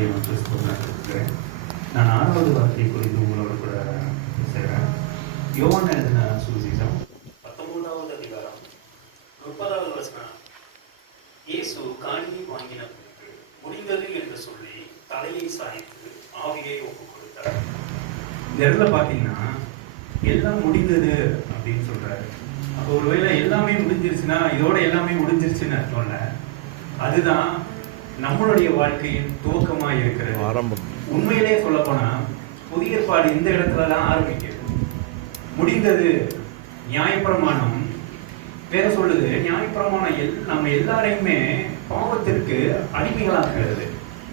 தேவன் கிறிஸ்துவனாக இருக்கிறேன். நான் 6வது வார்த்தை குறித்து உங்களோட கூட பேசுகிறேன். யோவான் எழுதின சுவிசேஷம் 19வது அதிகாரம் 30வது வசனம். இயேசு காணியை வாங்கின பிறகு முடிந்தது என்று சொல்லி தலையை சாய்த்து ஆவியை ஒப்புக் கொடுத்தார். இந்த இடத்துல பார்த்தீங்கன்னா எல்லாம் முடிந்தது அப்படின்னு சொல்றாரு. அப்போ ஒருவேளை எல்லாமே முடிஞ்சிருச்சுன்னா இதோட எல்லாமே முடிஞ்சிருச்சுன்னு அர்த்தம் இல்லை. அதுதான் நம்மளுடைய வாழ்க்கையின் துவக்கமா இருக்கிறது, ஆரம்பம். உண்மையிலே சொல்ல போனா புதிய ஏற்பாடு இந்த இடத்துலதான் ஆரம்பிக்கிறது. முடிந்தது. நியாயப்பிரமாணம் வேற சொல்லுது, நியாயப்பிரமாணம் நம்ம எல்லாரையுமே பாவத்திற்கு அடிமைகளாக்குகிறது.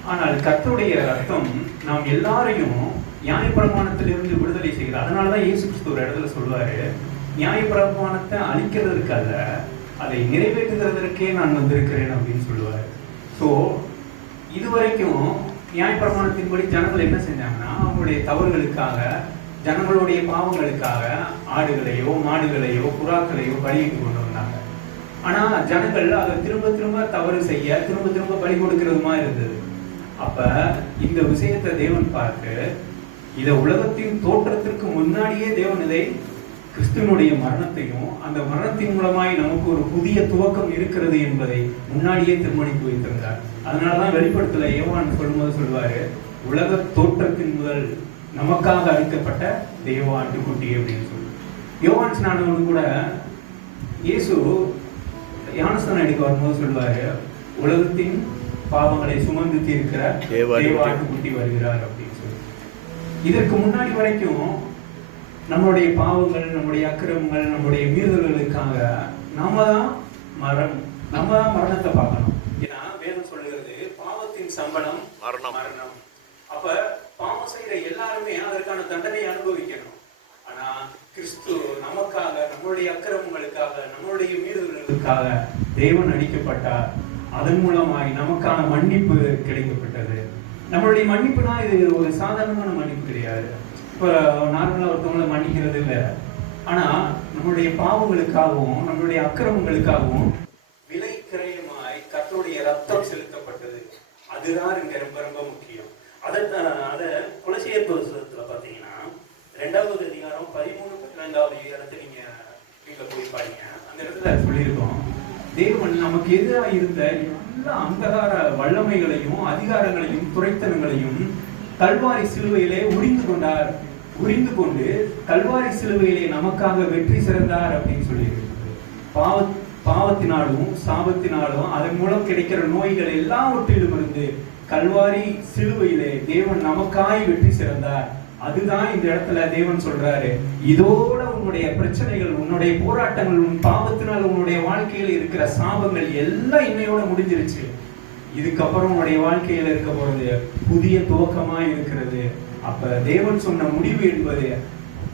ஆனால் கர்த்தருடைய ரத்தம் நாம் எல்லாரையும் நியாயப்பிரமாணத்திலிருந்து விடுதலை செய்கிறது. அதனாலதான் இயேசு கிறிஸ்து ஒரு இடத்துல சொல்லுவாரு, நியாயப்பிரமாணத்தை அழிக்கிறதுக்கு அல்ல, அதை நிறைவேற்றுகிறதற்கே நான் வந்திருக்கிறேன் அப்படின்னு சொல்லுவாரு. ஸோ இதுவரைக்கும் நியாயப்பிரமாணத்தின்படி ஜனங்கள் என்ன செஞ்சாங்கன்னா, அவங்களுடைய தவறுகளுக்காக, ஜனங்களுடைய பாவங்களுக்காக ஆடுகளையோ மாடுகளையோ புறாக்களையோ பலியிட்டு கொண்டு வந்தாங்க. ஆனா ஜனங்கள் அதை திரும்ப திரும்ப தவறு செய்ய திரும்ப திரும்ப பலி கொடுக்கிறதுமா இருந்தது. அப்ப இந்த விஷயத்தை தேவன் பார்த்து, இதை உலகத்தின் தோற்றத்திற்கு முன்னாடியே தேவன் இதை கிறிஸ்துவனுடைய மரணத்தையும் அந்த மரணத்தின் மூலமாய் நமக்கு ஒரு புதிய துவக்கம் இருக்கிறது என்பதை முன்னாடியே தீர்மானித்து வைத்திருந்தார். அதனாலதான் வெளிப்படுத்தல யோவான் சொல்லும்போது சொல்லுவாரு, உலக தோற்றத்தின் முதல் நமக்காக அளிக்கப்பட்ட தெய்வ ஆட்டுக்குட்டி அப்படின்னு சொல்லி. யோவான் ஸ்நானவன் கூட இயேசு ஞானஸ்நானம் எடுக்க வரும்போது சொல்லுவாரு, உலகத்தின் பாவங்களை சுமந்து தீர்க்கிற தெய்வ ஆட்டுக்குட்டி வருகிறார் அப்படின்னு சொல்லி. இதற்கு முன்னாடி வரைக்கும் நம்மளுடைய பாவங்கள், நம்முடைய அக்கிரமங்கள், நம்முடைய மீறுதல்களுக்காக நாம தான் மரணத்தை பார்க்கணும். ஏன்னா வேதம் சொல்லுகிறது, பாவத்தின் சம்பளம் மரணம். அப்ப பாவம் செய்யற எல்லாருமே அதற்கான தண்டனையை அனுபவிக்கணும். ஆனா கிறிஸ்து நமக்காக, நம்மளுடைய அக்கிரமங்களுக்காக, நம்மளுடைய மீறுதல்களுக்காக தேவன் அடிக்கப்பட்டார். அதன் மூலமாய் நமக்கான மன்னிப்பு கிடைக்கப்பட்டது. நம்மளுடைய மன்னிப்புனா இது ஒரு சாதாரணமான மன்னிப்பு கிடையாது. இப்போ நார்மலாக ஒருத்தவங்களை மன்னிக்கிறது இல்லை. ஆனால் நம்மளுடைய பாவங்களுக்காகவும் நம்மளுடைய அக்கிரமங்களுக்காகவும் விலை கிரயமாய் கர்த்தருடைய ரத்தம் செலுத்தப்பட்டது. அதுதான் இங்கே ரொம்ப ரொம்ப முக்கியம். அதை கொலோசியர் புத்தகத்தில் பார்த்தீங்கன்னா 2வது அதிகாரம் 13-14வது அதிகாரத்தை நீங்கள் போய் பாருங்க. அந்த இடத்துல சொல்லியிருக்கோம், தேவன் நமக்கு எதிராக இருந்த எல்லா அந்தகார வல்லமைகளையும் அதிகாரங்களையும் துரைத்தனங்களையும் கல்வாரி சிலுவையிலே உரிந்து கொண்டு கல்வாரி சிலுவையிலே நமக்காக வெற்றி சிறந்தார் அப்படின்னு சொல்லியிருக்கு. பாவத்தினாலும் சாபத்தினாலும் அதன் மூலம் கிடைக்கிற நோய்கள் எல்லாவற்றிலும் இருந்து கல்வாரி சிலுவையிலே தேவன் நமக்காய் வெற்றி சிறந்தார். அதுதான் இந்த இடத்துல தேவன் சொல்றாரு, இதோட உன்னுடைய பிரச்சனைகள், உன்னுடைய போராட்டங்கள், உன் பாவத்தினால் உன்னுடைய வாழ்க்கையில் இருக்கிற சாபங்கள் எல்லாம் இன்னையோட முடிஞ்சிருச்சு. இதுக்கப்புறம் உன்னுடைய வாழ்க்கையில இருக்க போறது புதிய துவக்கமா இருக்கிறது. அப்ப தேவன் சொன்ன முடிவு என்பது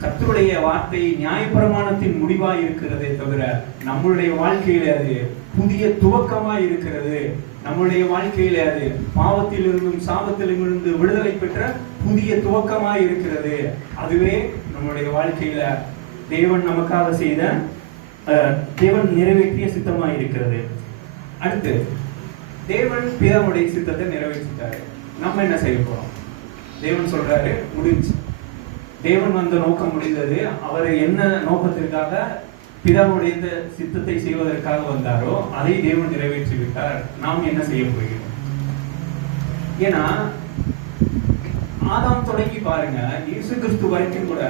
கர்த்தருடைய வார்த்தை நியாயப்பிரமாணத்தின் முடிவா இருக்கிறதே தவிர நம்மளுடைய வாழ்க்கையில அது புதிய துவக்கமா இருக்கிறது. நம்மளுடைய வாழ்க்கையில அது பாவத்திலிருந்தும் சாபத்திலிருந்து விடுதலை பெற்ற புதிய துவக்கமா இருக்கிறது. அதுவே நம்மளுடைய வாழ்க்கையில தேவன் நமக்காக செய்த தேவன் நிறைவேற்றிய சித்தமா இருக்கிறது. அடுத்து தேவன் பிதாவுடைய சித்தத்தை நிறைவேற்றிட்டாரு. நம்ம என்ன செய்ய போறோம்? தேவன் சொல்றாரு, முடிஞ்சு. தேவன் வந்த நோக்கம் முடிந்தது. அவர் என்ன நோக்கத்திற்காக பிதாவுடைய சித்தத்தை செய்வதற்காக வந்தாரோ அதை தேவன் நிறைவேற்றி விட்டார். நாம் என்ன செய்ய போகிறோம்? ஏன்னா ஆதாம் தொடங்கி பாருங்க, இயேசு கிறிஸ்து வரைக்கும் கூட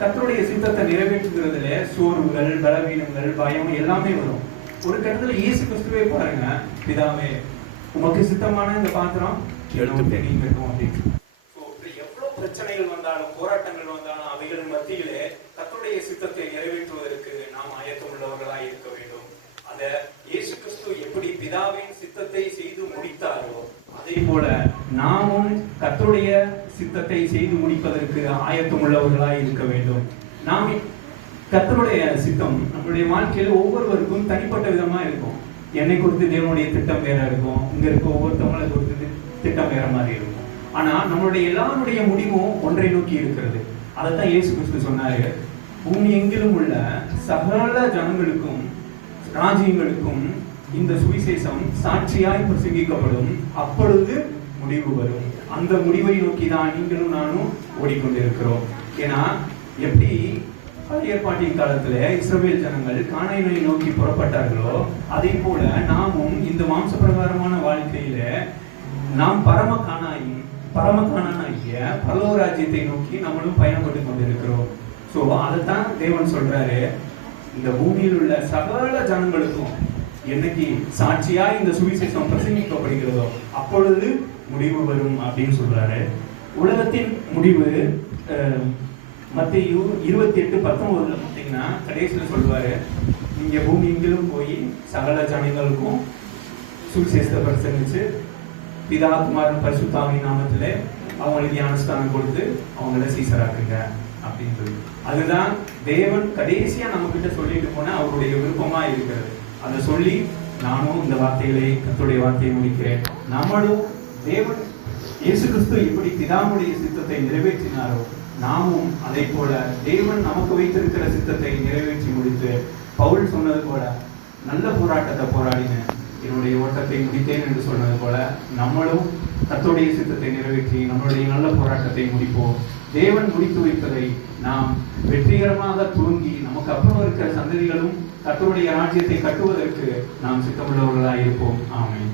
கர்த்தருடைய சித்தத்தை நிறைவேற்றுகிறதுல சோர்வுகள், பலவீனங்கள், பயம் எல்லாமே வரும். ஒரு கட்டத்துல இயேசு கிறிஸ்துவே பாருங்க, பிதாவே உமக்கு சித்தமான இந்த பாத்திரம் எடுத்துட்டு நீங்க இருக்கும் அப்படின்னு. எவ்வளவு பிரச்சனைகள் வந்தாலும், போராட்டங்கள் வந்தாலும், அவைகளின் மத்தியிலே கர்த்தருடைய சித்தத்தை நிறைவேற்றுவதற்கு நாம் ஆயத்தம் உள்ளவர்களாய் இருக்க வேண்டும். அந்த இயேசு கிறிஸ்து எப்படி பிதாவின் சித்தத்தை செய்து முடித்தாரோ அதே போல நாமும் கர்த்தருடைய சித்தத்தை செய்து முடிப்பதற்கு ஆயத்தம் உள்ளவர்களாய் இருக்க வேண்டும். நாம் கர்த்தருடைய சித்தம் நம்மளுடைய வாழ்க்கையில ஒவ்வொருவருக்கும் தனிப்பட்ட விதமா இருக்கும். என்னை குறித்து தேவனுடைய திட்டம் வேற இருக்கும், இங்க இருக்க ஒவ்வொருத்தவங்களை குறித்து திட்டம் வேற மாதிரி இருக்கும். ஆனா நம்மளுடைய எல்லாருடைய முடிவும் ஒன்றை நோக்கி இருக்கிறது. அதைத்தான் இயேசு கிறிஸ்து சொன்னாரு, பூமி எங்கிலும் உள்ள சகல ஜனங்களுக்கும் ராஜ்யங்களுக்கும் இந்த சுவிசேஷம் சாட்சியாய் பிரசங்கிக்கப்படும், அப்பொழுது முடிவு வரும். அந்த முடிவை நோக்கி தான் நீங்களும் நானும் ஓடிக்கொண்டிருக்கிறோம். ஏன்னா எப்படி பழைய ஏற்பாட்டின் காலத்துல இஸ்ரவேல் ஜனங்கள் கானானை நோக்கி புறப்பட்டார்களோ, அதே போல நாமும் இந்த மாம்ச பிரகாரமான வாழ்க்கையில நாம் பரமகானாகிய பரலோக ராஜ்யத்தை நோக்கி நம்மளும் பயணப்பட்டு கொண்டிருக்கிறோம். ஸோ அதைத்தான் தேவன் சொல்றாரு, இந்த பூமியில் உள்ள சகல ஜனங்களுக்கும் என்னைக்கு சாட்சியா இந்த சுவிசேஷம் பிரசங்கிக்கப்படுகிறதோ அப்பொழுது முடிவு வரும் அப்படின்னு சொல்றாரு. உலகத்தின் முடிவு மத்தேயு 28:19 பார்த்தீங்கன்னா கடைசியில் சொல்லுவாரு, நீங்க பூமி எங்கிலும் போய் சகல ஜனங்களுக்கும் சுவிசேஷத்தை பிரசங்கிச்சு பிதா குமாரன் பரிசுத்த ஆவியின் நாமத்திலே அவங்களுக்கு ஞானஸ்தானம் கொடுத்து அவங்கள சீசராக்குங்க அப்படின்னு சொல்லி, அதுதான் தேவன் கடைசியா நம்ம கிட்ட சொல்லிட்டு போனா அவருடைய விருப்பமா இருக்கிறது. அதை சொல்லி நானும் இந்த வார்த்தைகளை கர்த்தருடைய வார்த்தையை முடிக்கிறேன். நம்மளும் தேவன் இயேசு கிறிஸ்து இப்படி பிதாவுடைய சித்தத்தை நிறைவேற்றினாரோ, நாமும் அதை போல தேவன் நமக்கு வைத்திருக்கிற சித்தத்தை நிறைவேற்றி முடித்து பவுல் சொன்னது போல நல்ல போராட்டத்தை போராடினேன், என்னுடைய ஓட்டத்தை முடித்தேன் என்று சொன்னது போல நம்மளும் கர்த்தருடைய சித்தத்தை நிறைவேற்றி நம்மளுடைய நல்ல போராட்டத்தை முடிப்போம். தேவன் முடித்து வைப்பதை நாம் வெற்றிகரமாக துவங்கி நமக்கு அப்புறம் இருக்கிற சந்ததிகளும் கர்த்தருடைய ராஜ்யத்தை கட்டுவதற்கு நாம் சித்தமுள்ளவர்களாக இருப்போம். ஆமென்.